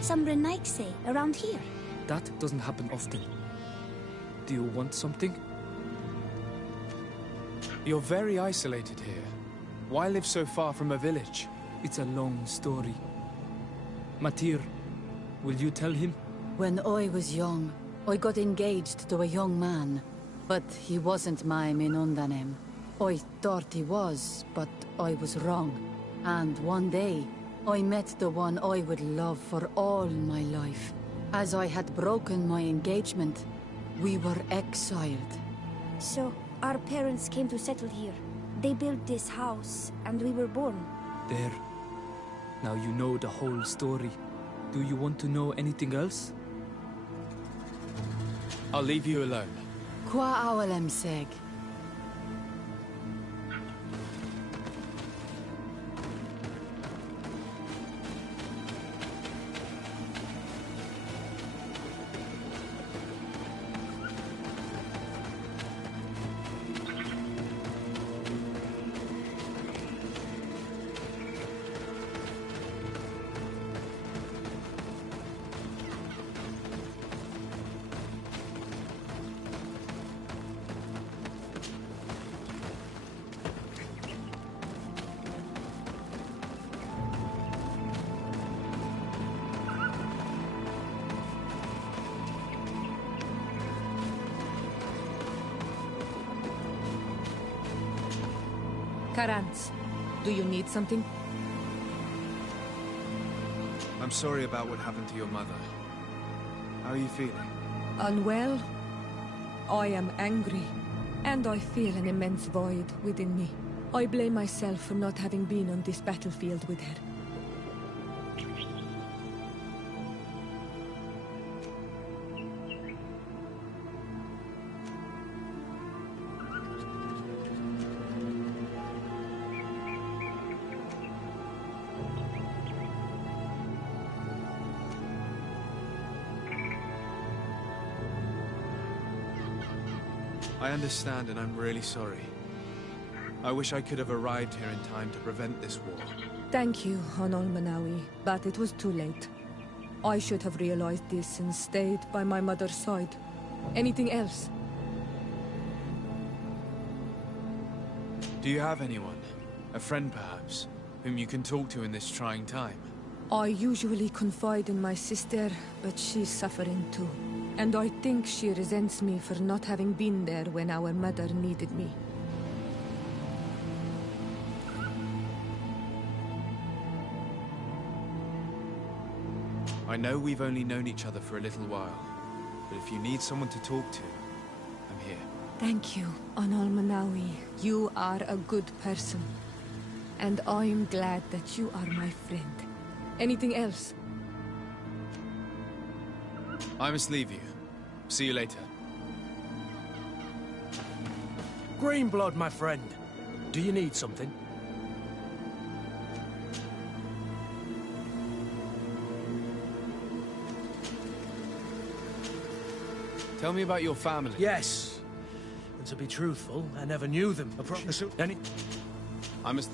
Some Renaigse around here. That doesn't happen often. Do you want something? You're very isolated here. Why live so far from a village? It's a long story. Matir, will you tell him? When I was young, I got engaged to a young man. But he wasn't my Minundanem. I thought he was, but I was wrong. And one day, I met the one I would love for all my life. As I had broken my engagement, we were exiled. So, our parents came to settle here. They built this house, and we were born. There. Now you know the whole story. Do you want to know anything else? I'll leave you alone. Qua awalem seg. Karantz, do you need something? I'm sorry about what happened to your mother. How are you feeling? Unwell? I am angry, and I feel an immense void within me. I blame myself for not having been on this battlefield with her. I understand, and I'm really sorry. I wish I could have arrived here in time to prevent this war. Thank you, Honol Manawi, but it was too late. I should have realized this and stayed by my mother's side. Anything else? Do you have anyone? A friend, perhaps, whom you can talk to in this trying time? I usually confide in my sister, but she's suffering too. And I think she resents me for not having been there when our mother needed me. I know we've only known each other for a little while, but if you need someone to talk to, I'm here. Thank you, Honol Manawi. You are a good person. And I'm glad that you are my friend. Anything else? I must leave you. See you later. Greenblood, my friend. Do you need something? Tell me about your family. Yes. And to be truthful, I never knew them. I must...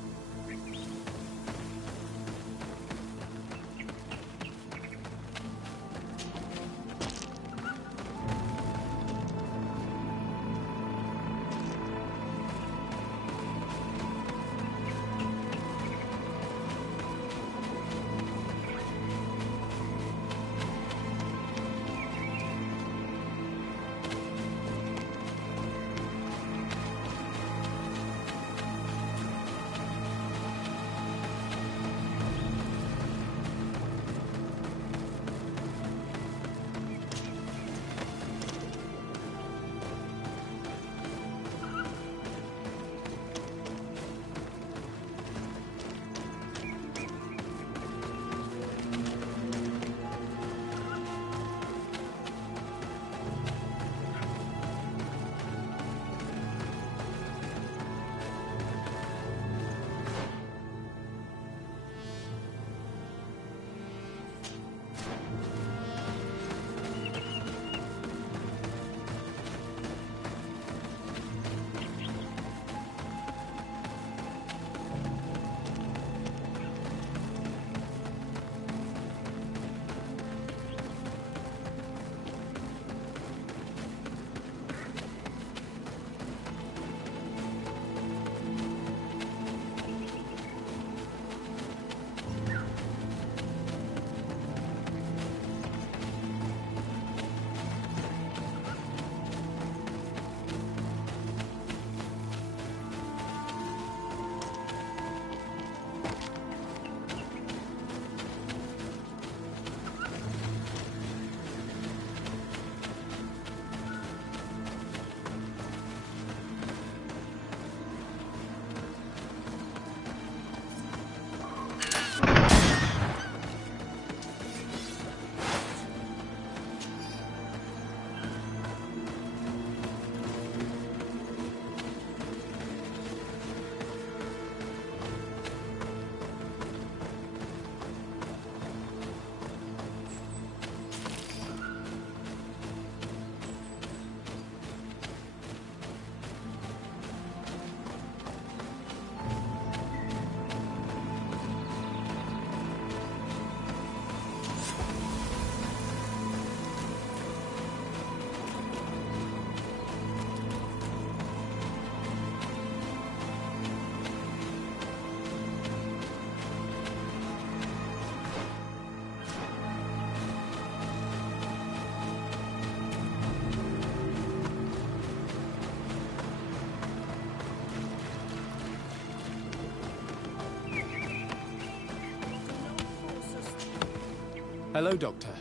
Hello, Doctor.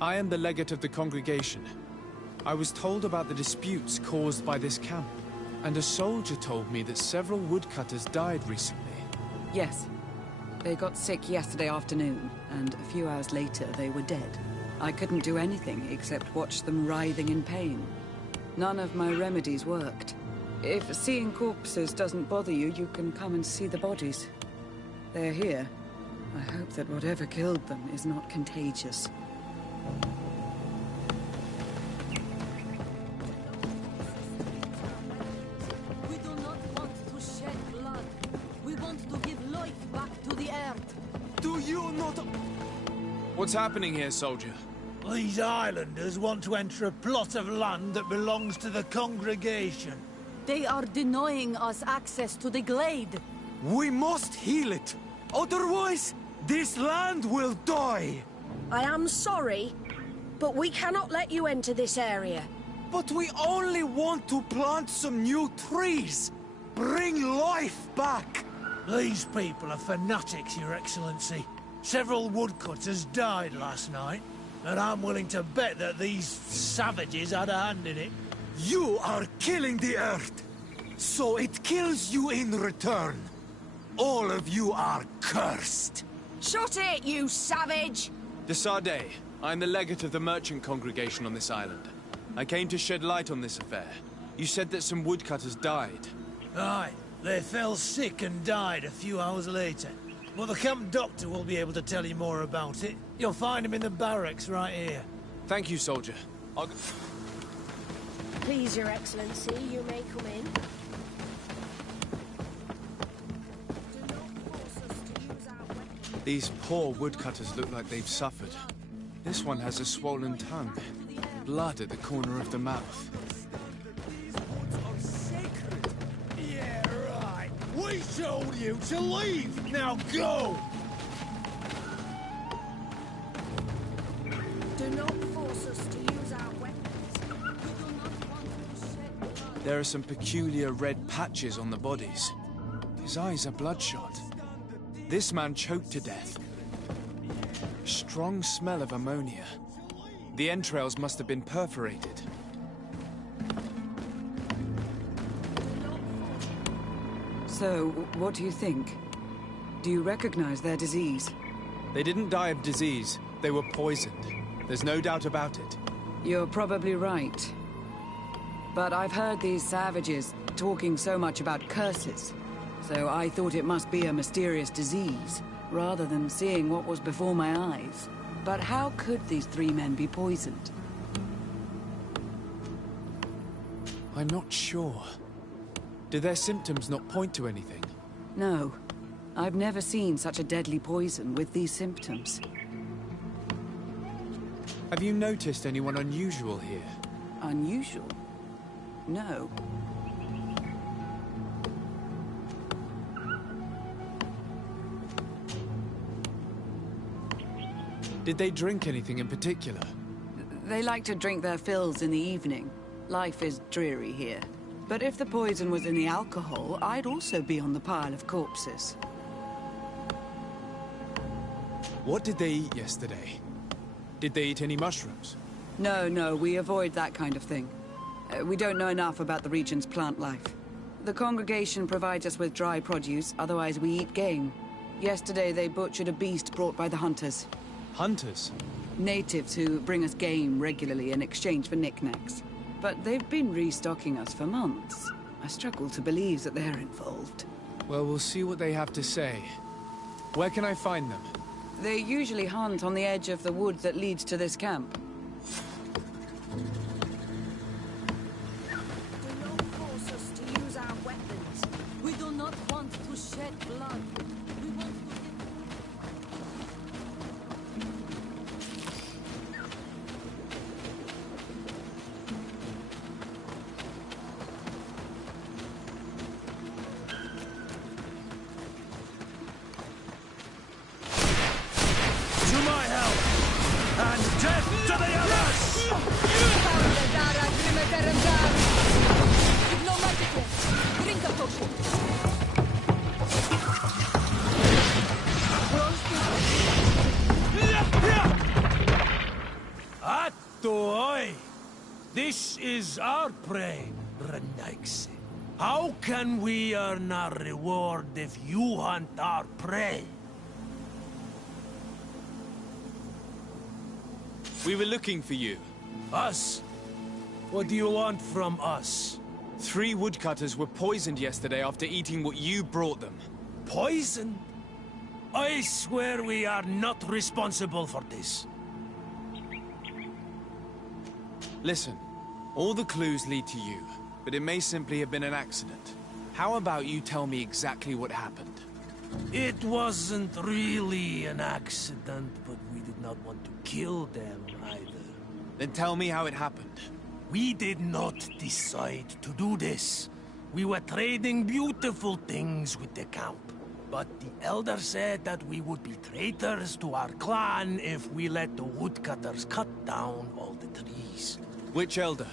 I am the legate of the congregation. I was told about the disputes caused by this camp, and a soldier told me that several woodcutters died recently. Yes. They got sick yesterday afternoon, and a few hours later they were dead. I couldn't do anything except watch them writhing in pain. None of my remedies worked. If seeing corpses doesn't bother you, you can come and see the bodies. They're here. I hope that whatever killed them is not contagious. We do not want to shed blood. We want to give life back to the earth. Do you not... What's happening here, soldier? These islanders want to enter a plot of land that belongs to the congregation. They are denying us access to the glade. We must heal it. Otherwise, this land will die. I am sorry, but we cannot let you enter this area. But we only want to plant some new trees. Bring life back. These people are fanatics, Your Excellency. Several woodcutters died last night, and I'm willing to bet that these savages had a hand in it. You are killing the earth, so it kills you in return. All of you are cursed. Shut it, you savage! De Sardet, I am the legate of the merchant congregation on this island. I came to shed light on this affair. You said that some woodcutters died. Aye, they fell sick and died a few hours later. Well, the camp doctor will be able to tell you more about it. You'll find him in the barracks right here. Thank you, soldier. Please, Your Excellency, you may come in. Do not force us to use our weapons. These poor woodcutters look like they've suffered. This one has a swollen tongue. Blood at the corner of the mouth. These woods are sacred. Yeah, right. We told you to leave. Now go! Do not force us to use our weapons. We do not want to shed blood. There are some peculiar red patches on the bodies. His eyes are bloodshot. This man choked to death. Strong smell of ammonia. The entrails must have been perforated. So, what do you think? Do you recognize their disease? They didn't die of disease. They were poisoned. There's no doubt about it. You're probably right. But I've heard these savages talking so much about curses, so I thought it must be a mysterious disease, rather than seeing what was before my eyes. But how could these three men be poisoned? I'm not sure. Do their symptoms not point to anything? No. I've never seen such a deadly poison with these symptoms. Have you noticed anyone unusual here? Unusual? No. Did they drink anything in particular? They like to drink their fills in the evening. Life is dreary here. But if the poison was in the alcohol, I'd also be on the pile of corpses. What did they eat yesterday? Did they eat any mushrooms? No, we avoid that kind of thing. We don't know enough about the region's plant life. The congregation provides us with dry produce, otherwise we eat game. Yesterday they butchered a beast brought by the hunters. Hunters? Natives who bring us game regularly in exchange for knickknacks. But they've been restocking us for months. I struggle to believe that they're involved. Well, we'll see what they have to say. Where can I find them? They usually hunt on the edge of the wood that leads to this camp. Do not force us to use our weapons. We do not want to shed blood. We want to And death to the others! Drink a potion. Oi! This is our prey, Renaigse. How can we earn our reward if you hunt our prey? We were looking for you. Us? What do you want from us? 3 woodcutters were poisoned yesterday after eating what you brought them. Poison? I swear we are not responsible for this. Listen, all the clues lead to you, but it may simply have been an accident. How about you tell me exactly what happened? It wasn't really an accident, but we did not want to kill them either. Then tell me how it happened. We did not decide to do this. We were trading beautiful things with the camp. But the Elder said that we would be traitors to our clan if we let the woodcutters cut down all the trees. Which Elder?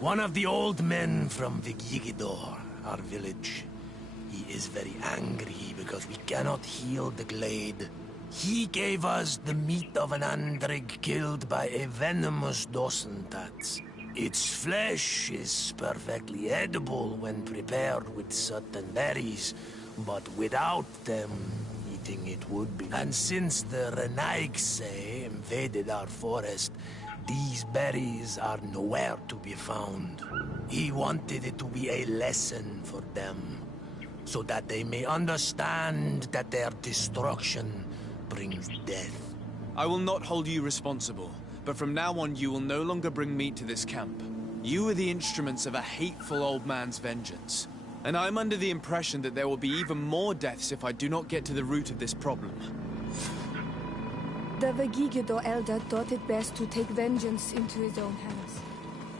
One of the old men from Vigigidor, our village. He is very angry because we cannot heal the glade. He gave us the meat of an andrig killed by a venomous Dosentats. Its flesh is perfectly edible when prepared with certain berries, but without them, eating it would be. And since the Renaigse invaded our forest, these berries are nowhere to be found. He wanted it to be a lesson for them, so that they may understand that their destruction brings death. I will not hold you responsible, but from now on you will no longer bring meat to this camp. You are the instruments of a hateful old man's vengeance. And I'm under the impression that there will be even more deaths if I do not get to the root of this problem. The Vegigido elder thought it best to take vengeance into his own hands.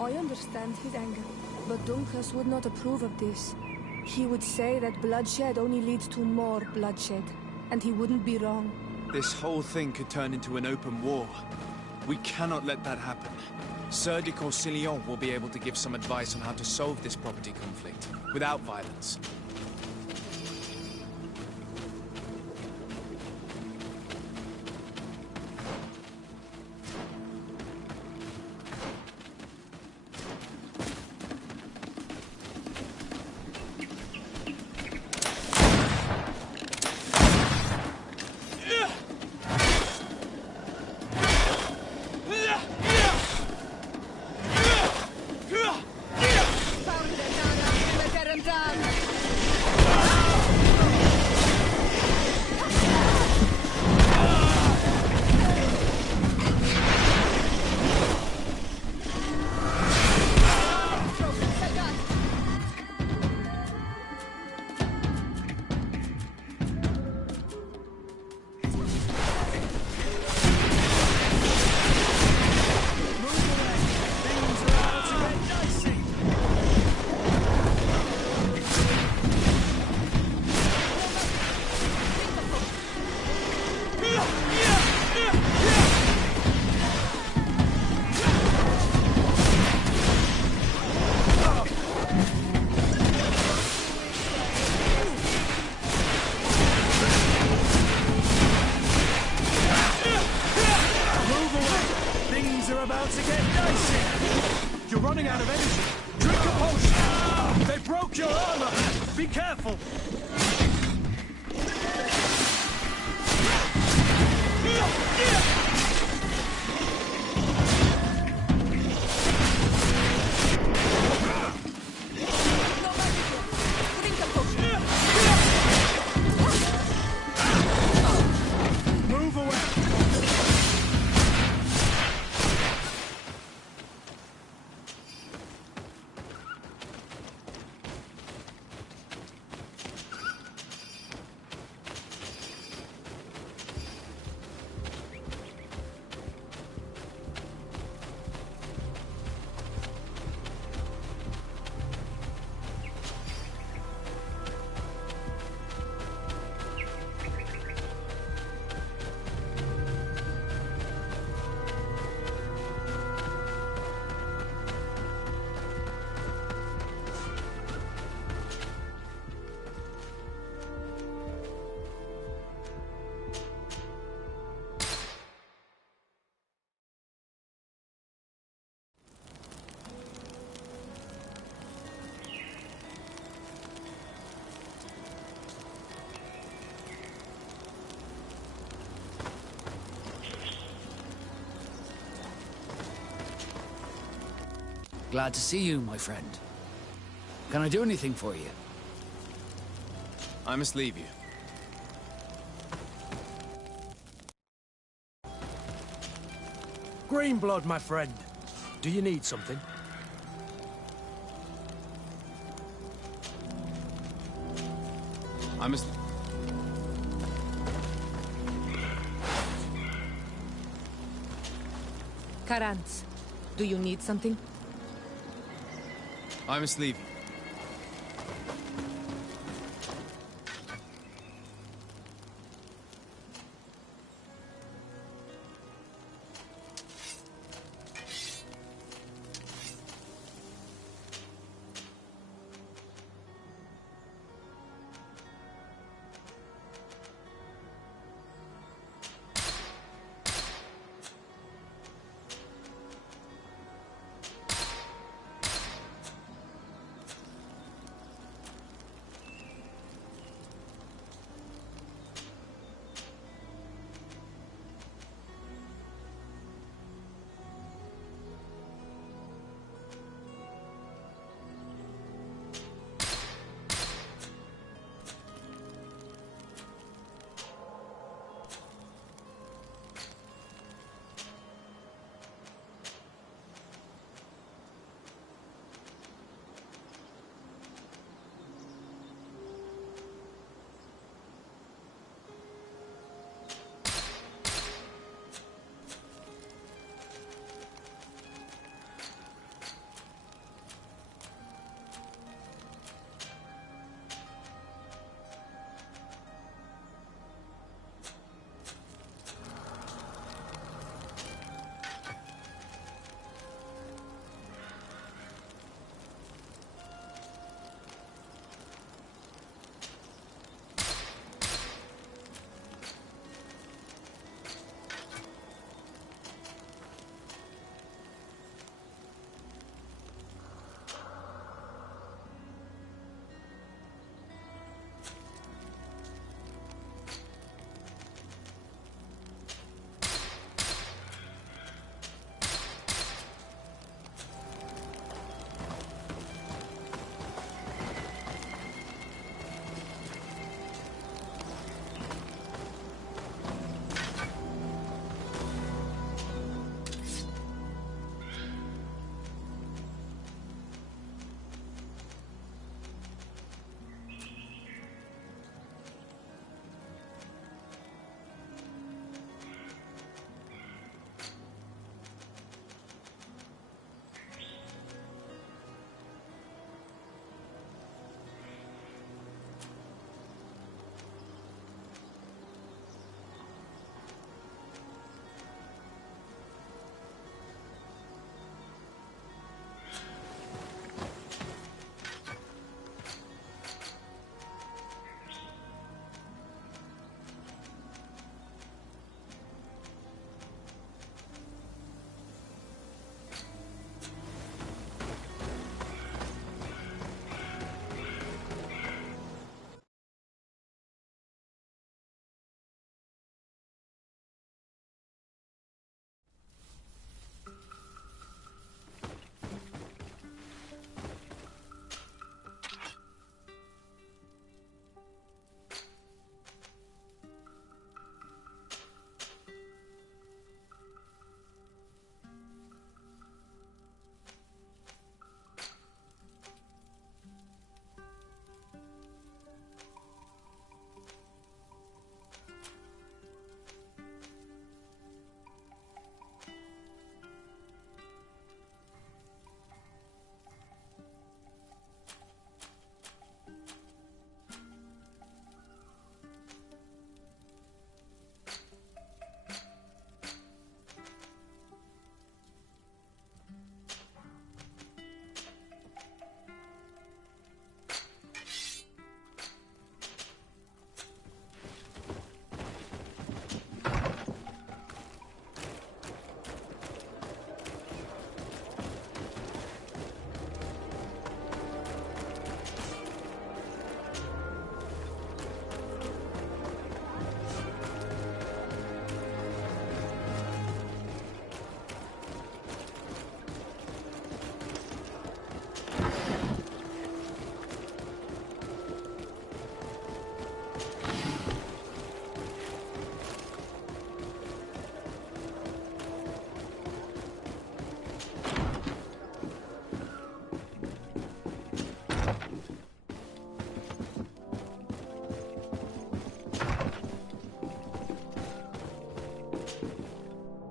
I understand his anger, but Dunkas would not approve of this. He would say that bloodshed only leads to more bloodshed, and he wouldn't be wrong. This whole thing could turn into an open war. We cannot let that happen. Sir de Corsillon will be able to give some advice on how to solve this property conflict, without violence. Glad to see you, my friend. Can I do anything for you? I must leave you. Greenblood, my friend. Do you need something? I must... Karantz, do you need something? I must leave you.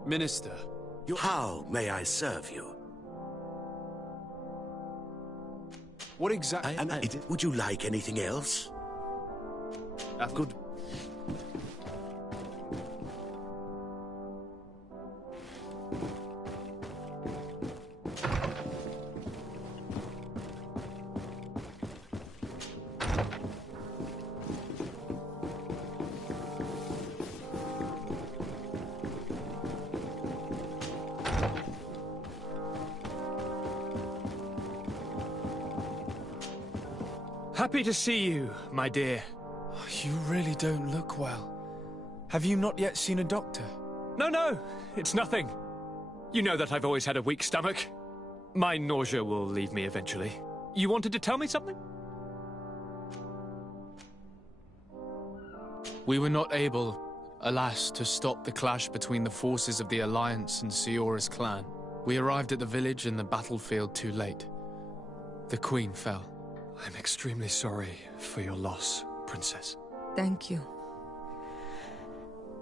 Minister, How may I serve you? what exactly... Would you like anything else? Good. Happy to see you, my dear. You really don't look well. Have you not yet seen a doctor? No, it's nothing. You know that I've always had a weak stomach. My nausea will leave me eventually. You wanted to tell me something? We were not able, alas, to stop the clash between the forces of the Alliance and Siora's clan. We arrived at the village and the battlefield too late. The Queen fell. I'm extremely sorry for your loss, Princess. Thank you.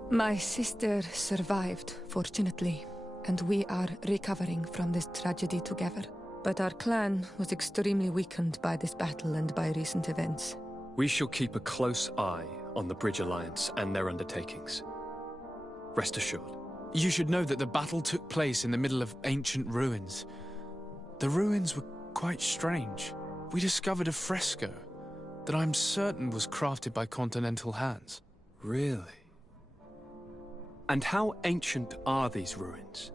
My sister survived, fortunately, and we are recovering from this tragedy together. But our clan was extremely weakened by this battle and by recent events. We shall keep a close eye on the Bridge Alliance and their undertakings. Rest assured. You should know that the battle took place in the middle of ancient ruins. The ruins were quite strange. We discovered a fresco that I'm certain was crafted by continental hands. Really? And how ancient are these ruins?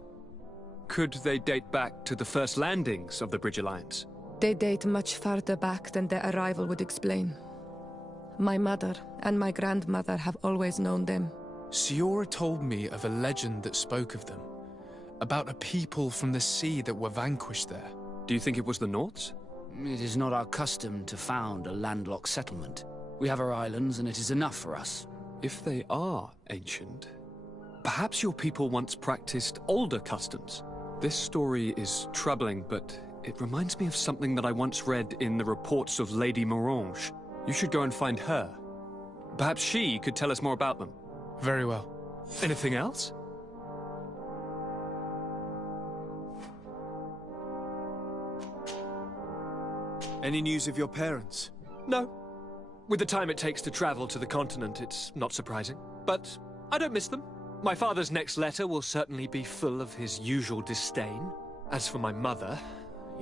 Could they date back to the first landings of the Bridge Alliance? They date much farther back than their arrival would explain. My mother and my grandmother have always known them. Siora told me of a legend that spoke of them, about a people from the sea that were vanquished there. Do you think it was the Nords? It is not our custom to found a landlocked settlement. We have our islands, and it is enough for us. If they are ancient, perhaps your people once practiced older customs. This story is troubling, but it reminds me of something that I once read in the reports of Lady Morange. You should go and find her. Perhaps she could tell us more about them. Very well. Anything else? Any news of your parents? No. With the time it takes to travel to the continent, it's not surprising. But I don't miss them. My father's next letter will certainly be full of his usual disdain. As for my mother,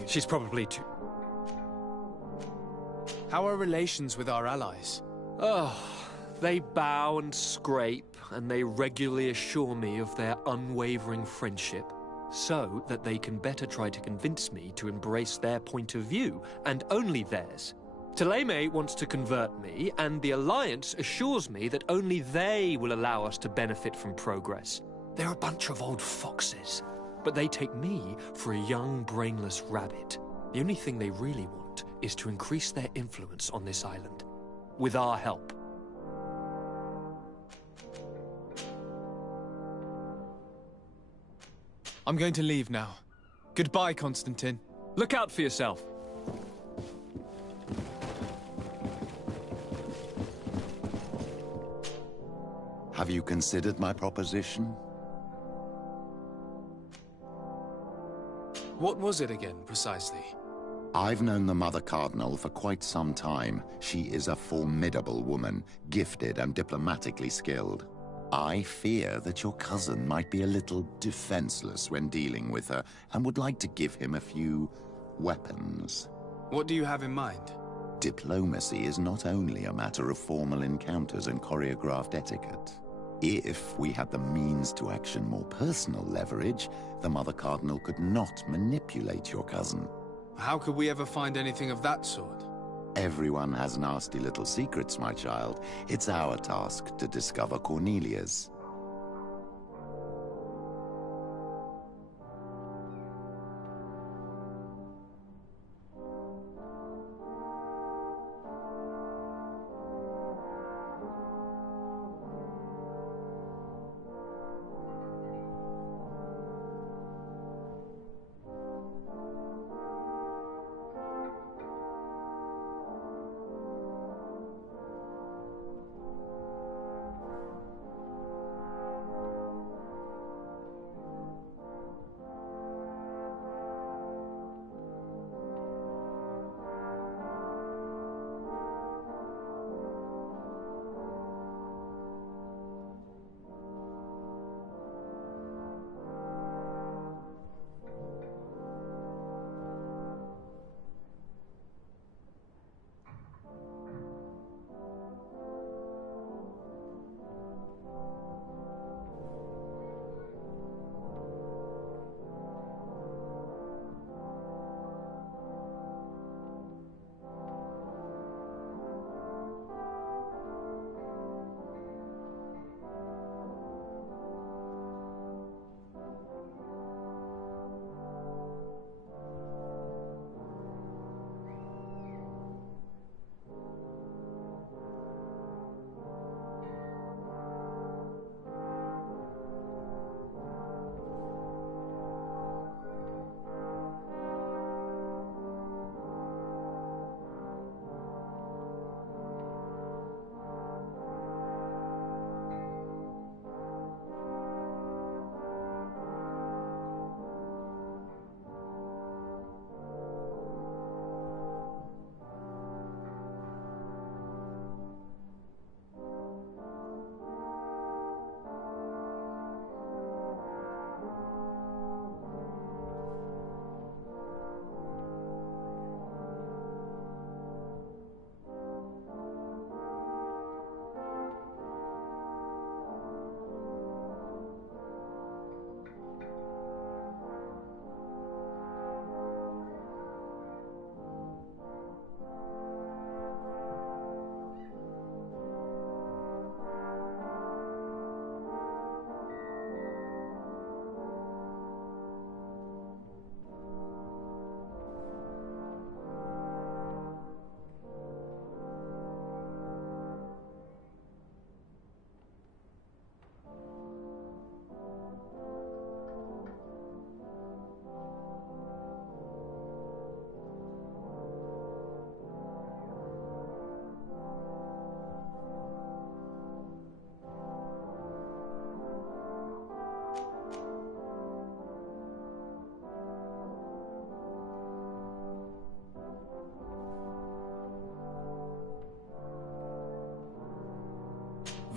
she's probably too... How are relations with our allies? Oh, they bow and scrape, and they regularly assure me of their unwavering friendship, so that they can better try to convince me to embrace their point of view, and only theirs. Teleme wants to convert me, and the Alliance assures me that only they will allow us to benefit from progress. They're a bunch of old foxes, but they take me for a young, brainless rabbit. The only thing they really want is to increase their influence on this island, with our help. I'm going to leave now. Goodbye, Constantine. Look out for yourself. Have you considered my proposition? What was it again, precisely? I've known the Mother Cardinal for quite some time. She is a formidable woman, gifted and diplomatically skilled. I fear that your cousin might be a little defenseless when dealing with her, and would like to give him a few weapons. What do you have in mind? Diplomacy is not only a matter of formal encounters and choreographed etiquette. If we had the means to action more personal leverage, the Mother Cardinal could not manipulate your cousin. How could we ever find anything of that sort? Everyone has nasty little secrets, my child. It's our task to discover Cornelia's.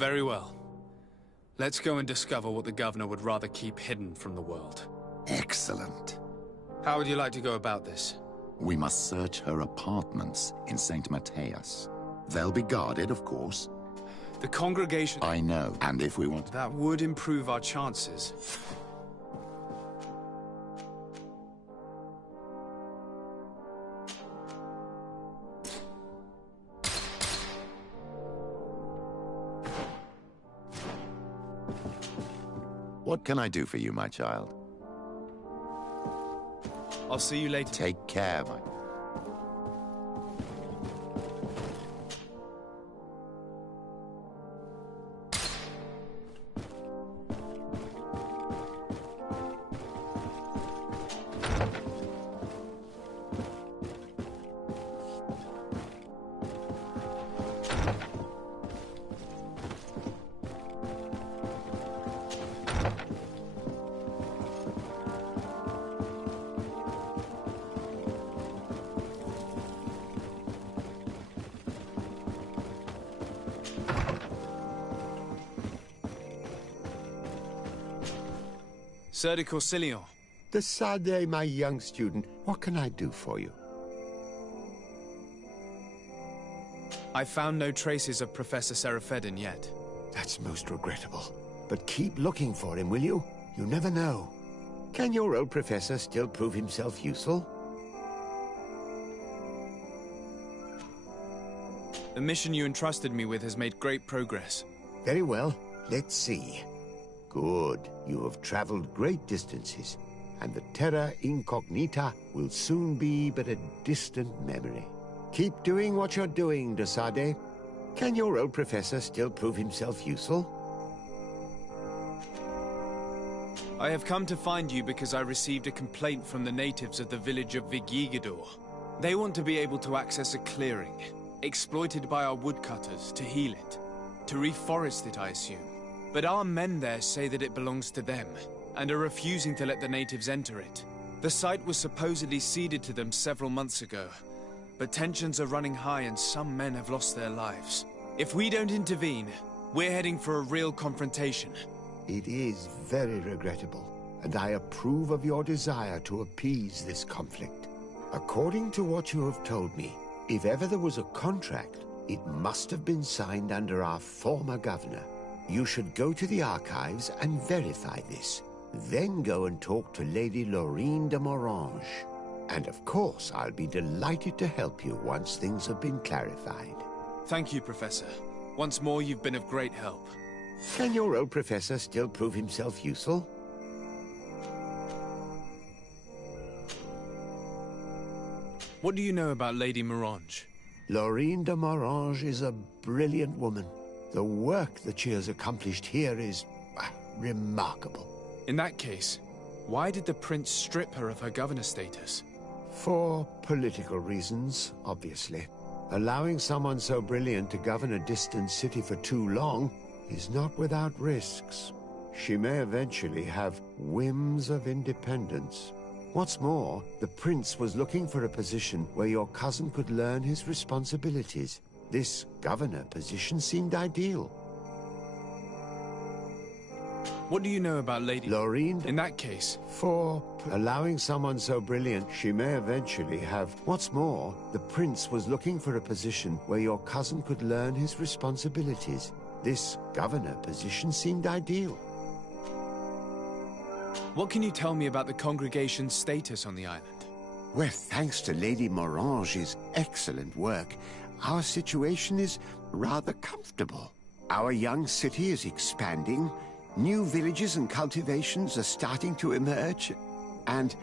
Very well. Let's go and discover what the governor would rather keep hidden from the world. Excellent. How would you like to go about this? We must search her apartments in St. Matthias. They'll be guarded, of course. The congregation... I know, and if we want... That would improve our chances. What can I do for you, my child? I'll see you later. Take care, my... Sir de Corsilion. Decidez, my young student, what can I do for you? I found no traces of Professor Seraphedin yet. That's most regrettable. But keep looking for him, will you? You never know. Can your old professor still prove himself useful? The mission you entrusted me with has made great progress. Very well. Let's see. Good. You have traveled great distances, and the terra incognita will soon be but a distant memory. Keep doing what you're doing, de Sade. Can your old professor still prove himself useful? I have come to find you because I received a complaint from the natives of the village of Vigigidor. They want to be able to access a clearing, exploited by our woodcutters, to heal it. To reforest it, I assume. But our men there say that it belongs to them, and are refusing to let the natives enter it. The site was supposedly ceded to them several months ago, but tensions are running high and some men have lost their lives. If we don't intervene, we're heading for a real confrontation. It is very regrettable, and I approve of your desire to appease this conflict. According to what you have told me, if ever there was a contract, it must have been signed under our former governor. You should go to the archives and verify this. Then go and talk to Lady Laurine de Morange. And of course, I'll be delighted to help you once things have been clarified. Thank you, Professor. Once more, you've been of great help. Can your old professor still prove himself useful? What do you know about Lady Morange? Laurine de Morange is a brilliant woman. The work that she has accomplished here is remarkable. In that case, why did the prince strip her of her governor status? For political reasons, obviously. Allowing someone so brilliant to govern a distant city for too long is not without risks. She may eventually have whims of independence. What's more, the prince was looking for a position where your cousin could learn his responsibilities. This governor position seemed ideal. What do you know about Lady Laurine? In that case... For allowing someone so brilliant, she may eventually have... What's more, the prince was looking for a position where your cousin could learn his responsibilities. This governor position seemed ideal. What can you tell me about the congregation's status on the island? Well, thanks to Lady Morange's excellent work, our situation is rather comfortable. Our young city is expanding, new villages and cultivations are starting to emerge, and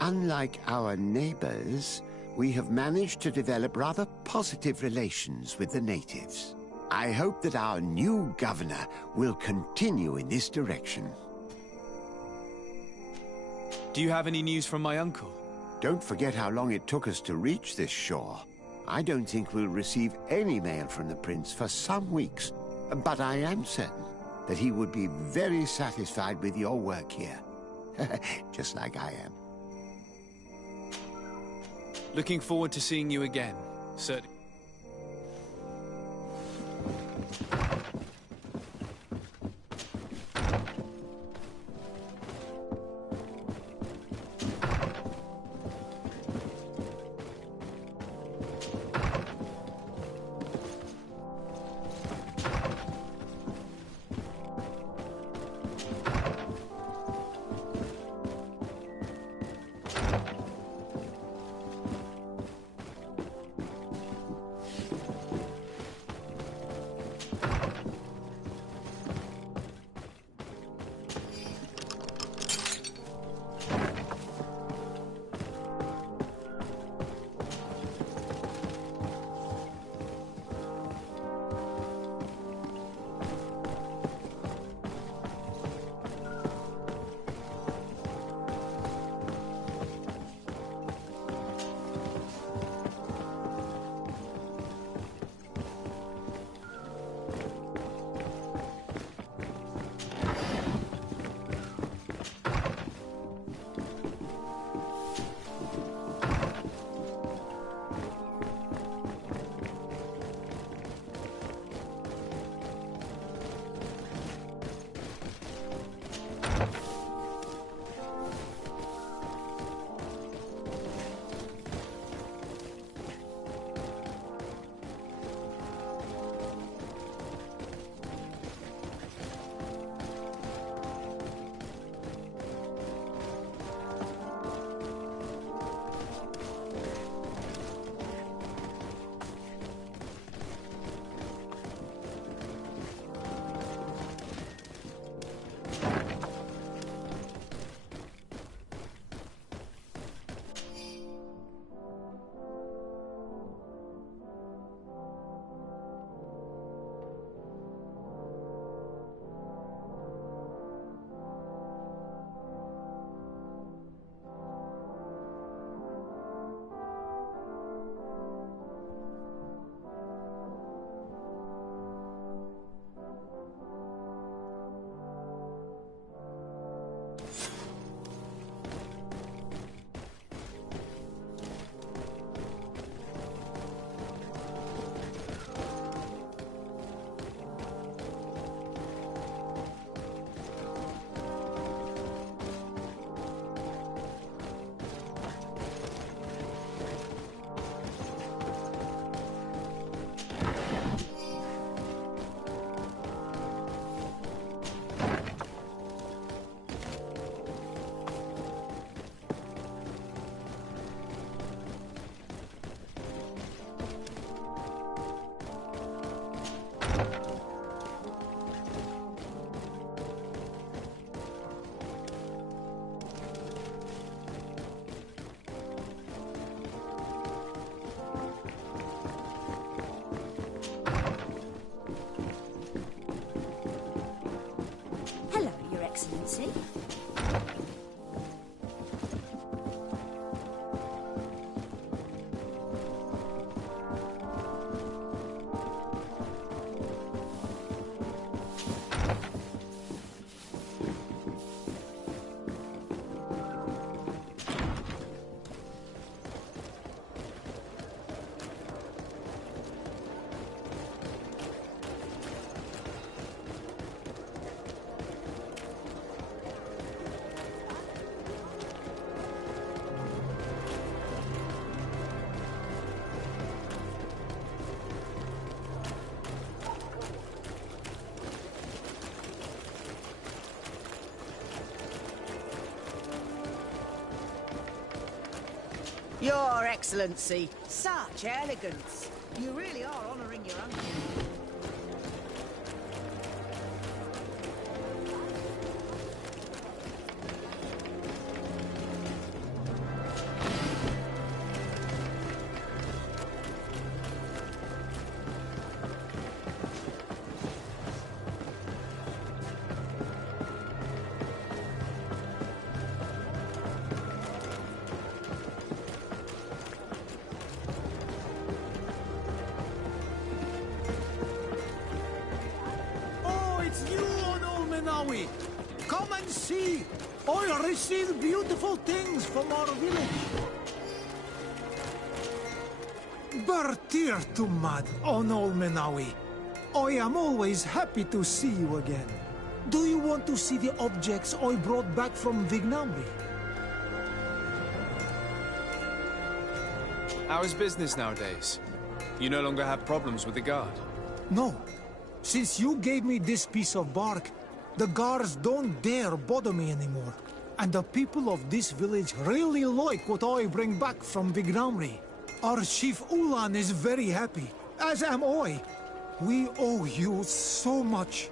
unlike our neighbors, we have managed to develop rather positive relations with the natives. I hope that our new governor will continue in this direction. Do you have any news from my uncle? Don't forget how long it took us to reach this shore. I don't think we'll receive any mail from the prince for some weeks, but I am certain that he would be very satisfied with your work here. Just like I am. Looking forward to seeing you again, sir. Hello, Your Excellency. Your Excellency, such elegance. You really are honouring your uncle. Come and see! I received beautiful things from our village. Bertir Tumad, Onol Menawi. I am always happy to see you again. Do you want to see the objects I brought back from Vignamri? How is business nowadays? You no longer have problems with the guard? No. Since you gave me this piece of bark, the guards don't dare bother me anymore. And the people of this village really like what I bring back from Vignamri. Our chief Ulan is very happy, as am I. We owe you so much.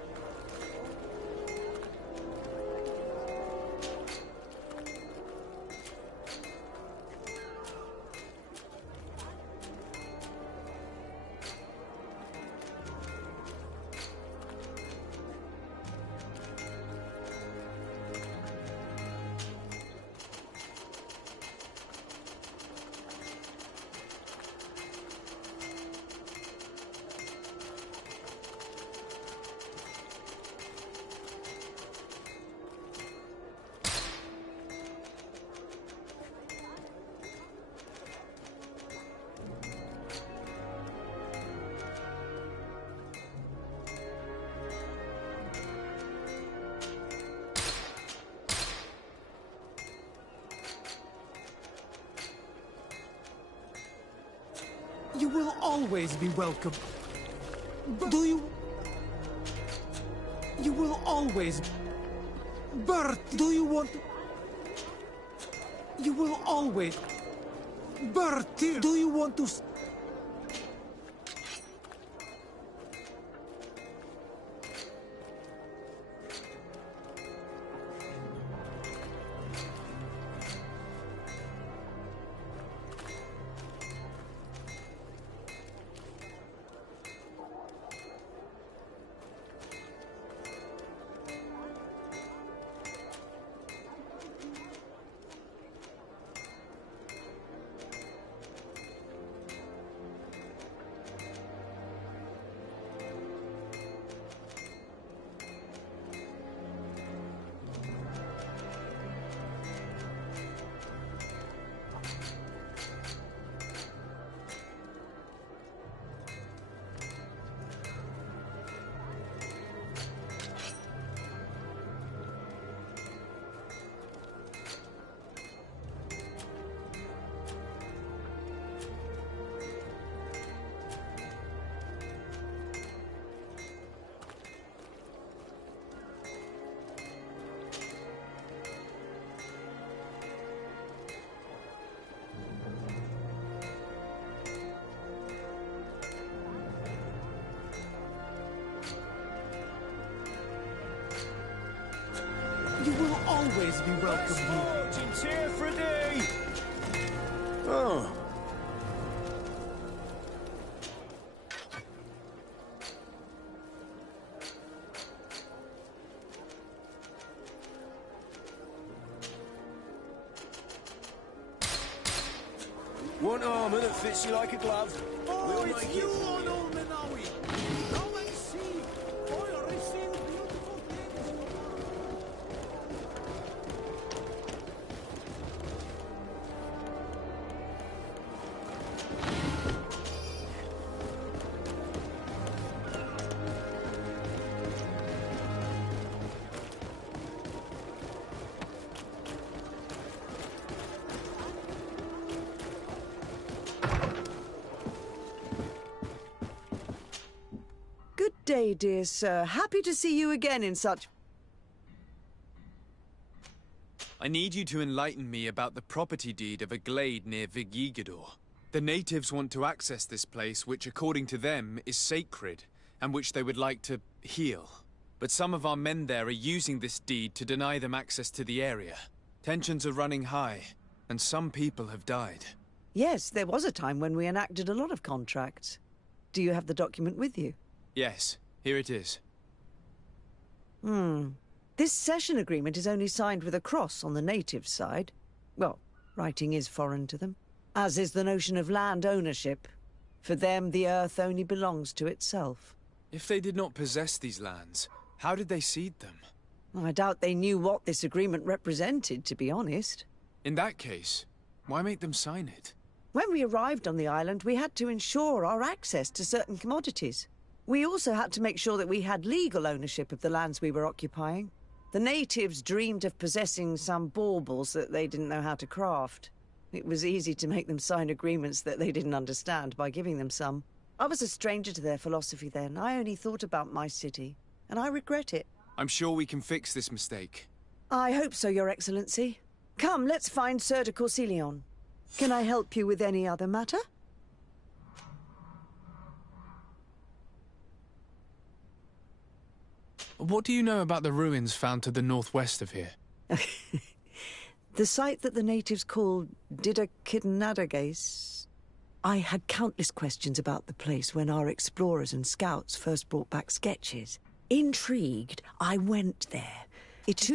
You will always be welcome. Do you... You will always... Bert, do you want... You will always... Bertir, do you want to... always be welcome here. It's here for thee! Oh. One armour that fits you like a glove. Oh, We'll it's make you, it. old Menawi. Come and see. Oh, receive beautiful things. Good day, dear sir. Happy to see you again in such... I need you to enlighten me about the property deed of a glade near Vigigidor. The natives want to access this place, which according to them is sacred, and which they would like to heal. But some of our men there are using this deed to deny them access to the area. Tensions are running high, and some people have died. Yes, there was a time when we enacted a lot of contracts. Do you have the document with you? Yes, here it is. This cession agreement is only signed with a cross on the native side. Well, writing is foreign to them, as is the notion of land ownership. For them, the earth only belongs to itself. If they did not possess these lands, how did they cede them? I doubt they knew what this agreement represented, to be honest. In that case, why make them sign it? When we arrived on the island, we had to ensure our access to certain commodities. We also had to make sure that we had legal ownership of the lands we were occupying. The natives dreamed of possessing some baubles that they didn't know how to craft. It was easy to make them sign agreements that they didn't understand by giving them some. I was a stranger to their philosophy then. I only thought about my city, and I regret it. I'm sure we can fix this mistake. I hope so, Your Excellency. Come, let's find Sir de Corsilion. Can I help you with any other matter? What do you know about the ruins found to the northwest of here? The site that the natives called Didakidnadagace. I had countless questions about the place when our explorers and scouts first brought back sketches. Intrigued, I went there.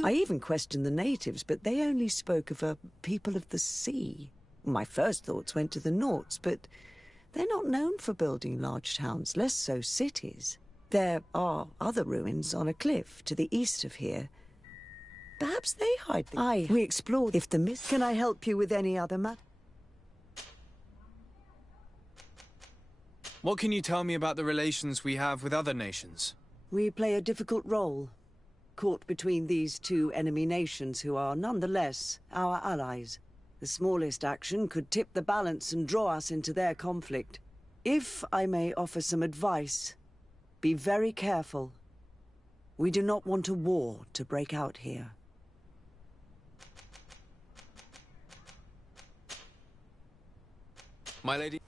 I even questioned the natives, but they only spoke of a people of the sea. My first thoughts went to the Nauts, but they're not known for building large towns, less so cities. There are other ruins on a cliff to the east of here. Perhaps they hide them. We explored if the mist... Can I help you with any other matter? What can you tell me about the relations we have with other nations? We play a difficult role, caught between these two enemy nations who are nonetheless our allies. The smallest action could tip the balance and draw us into their conflict. If I may offer some advice, be very careful. We do not want a war to break out here. My lady...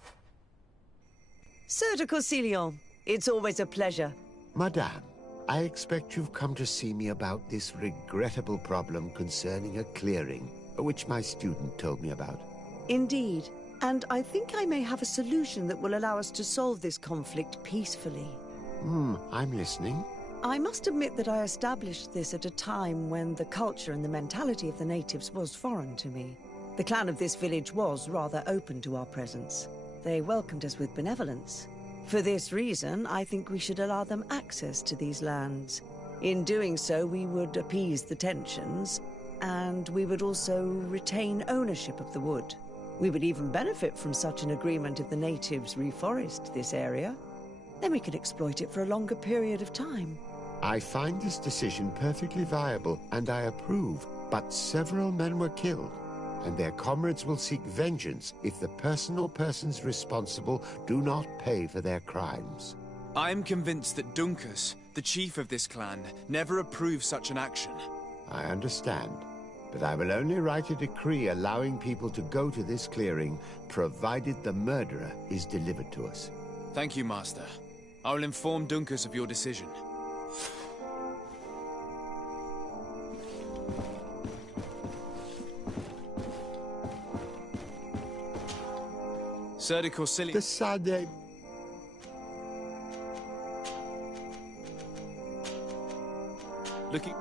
Sir de Corsilion, it's always a pleasure. Madame, I expect you've come to see me about this regrettable problem concerning a clearing, which my student told me about. Indeed, and I think I may have a solution that will allow us to solve this conflict peacefully. I'm listening. I must admit that I established this at a time when the culture and the mentality of the natives was foreign to me. The clan of this village was rather open to our presence. They welcomed us with benevolence. For this reason, I think we should allow them access to these lands. In doing so, we would appease the tensions, and we would also retain ownership of the wood. We would even benefit from such an agreement if the natives reforest this area. Then we could exploit it for a longer period of time. I find this decision perfectly viable, and I approve, but several men were killed, and their comrades will seek vengeance if the person or persons responsible do not pay for their crimes. I am convinced that Dunkus, the chief of this clan, never approved such an action. I understand, but I will only write a decree allowing people to go to this clearing, provided the murderer is delivered to us. Thank you, Master. I will inform Dunkus of your decision. Surgical silly. The Sade. Looking.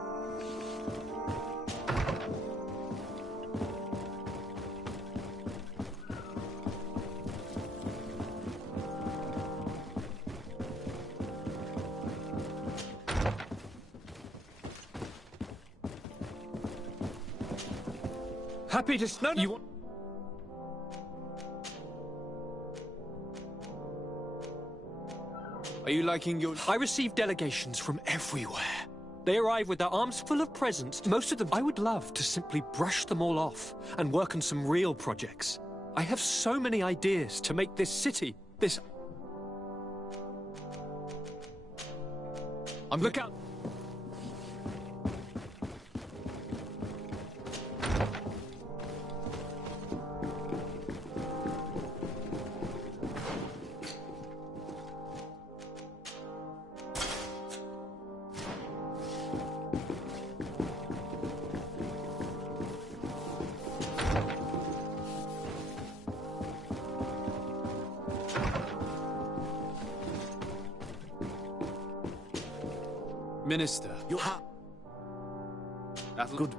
Happy to... No, no. You want... Are you liking your... I receive delegations from everywhere. They arrive with their arms full of presents. Most of them... I would love to simply brush them all off and work on some real projects. I have so many ideas to make this city, this... Look out! Minister. That's good.